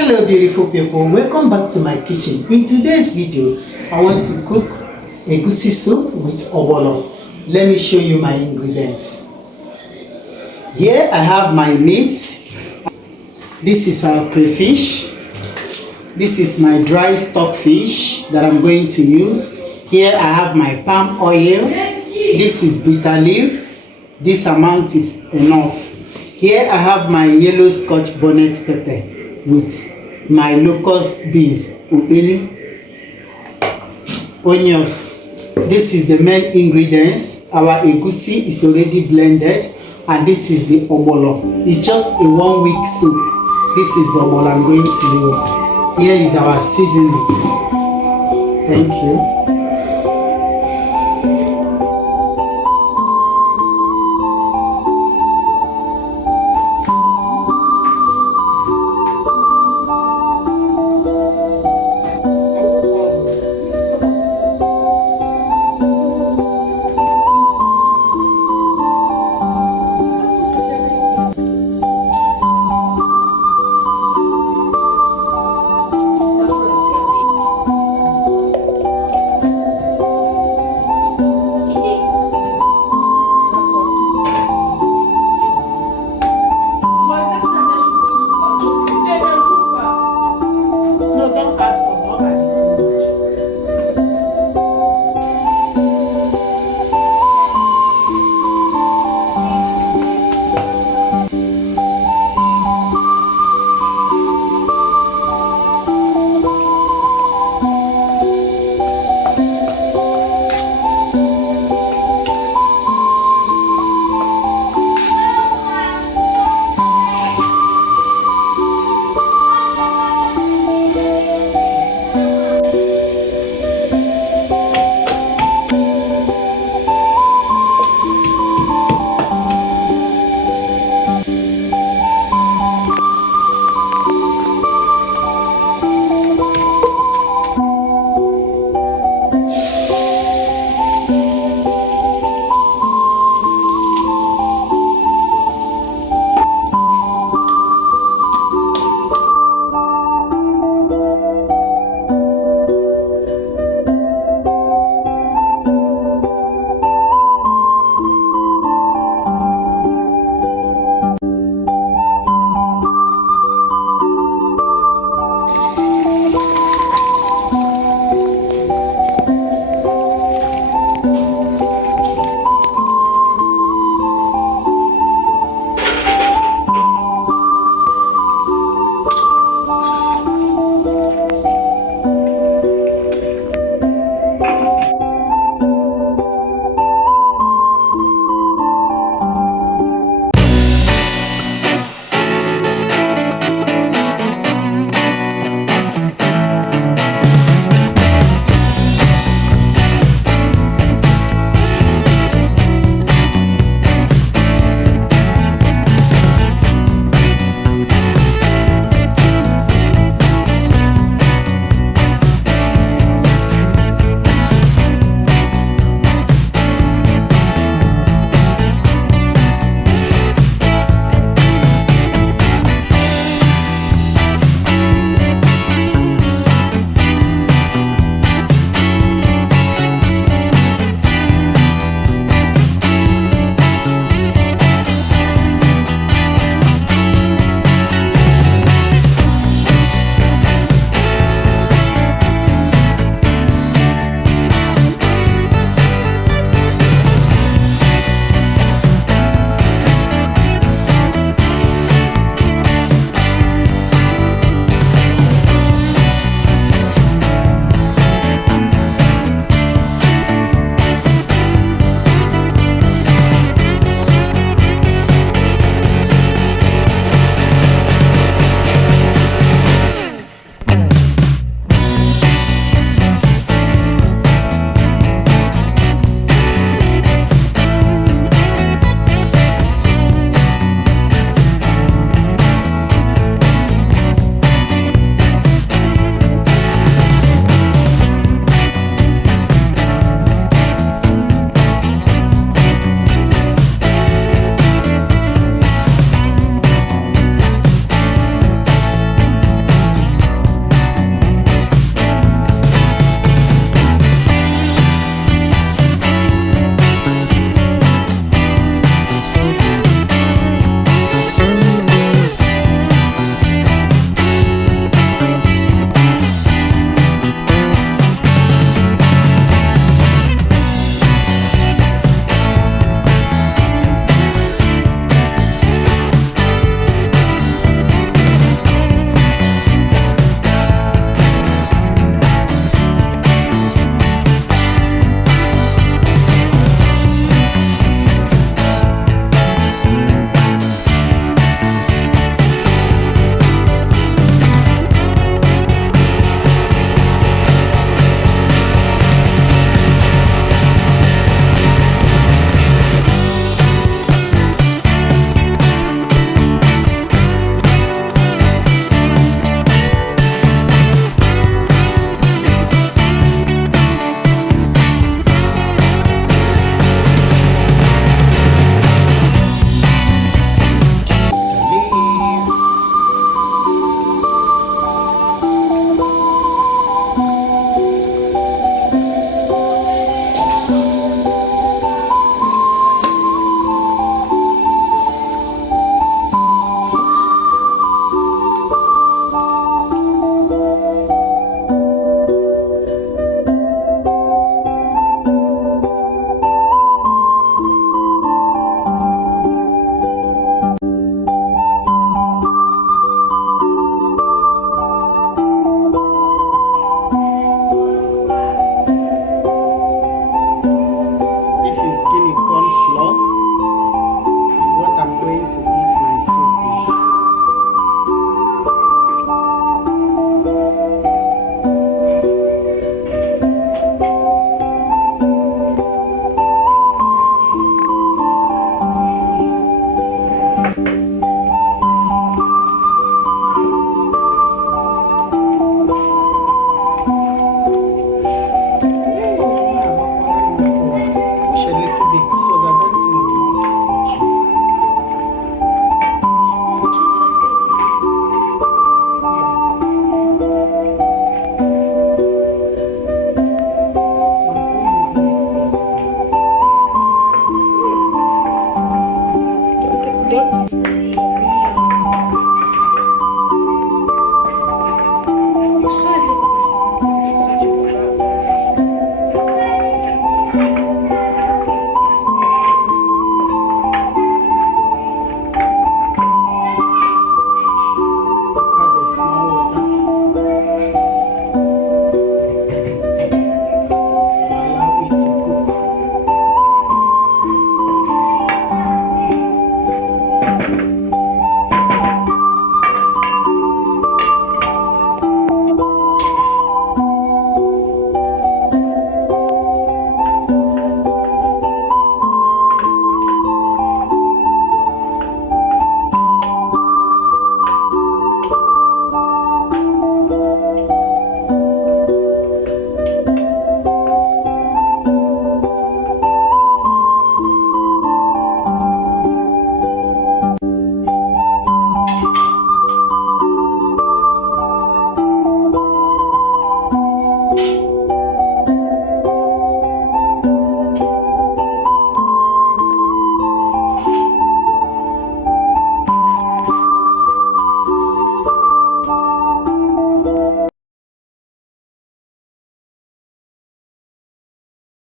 Hello beautiful people, welcome back to my kitchen. In today's video, I want to cook egusi soup with ogbono. Let me show you my ingredients. Here I have my meat. This is our crayfish. This is my dry stockfish that I'm going to use. Here I have my palm oil. This is bitter leaf. This amount is enough. Here I have my yellow scotch bonnet pepper with my locust beans, ubili, onions. This is the main ingredients. Our egusi is already blended, and this is the ogbono. It's just a 1 week soup. This is all I'm going to use. Here is our seasonings. Thank you.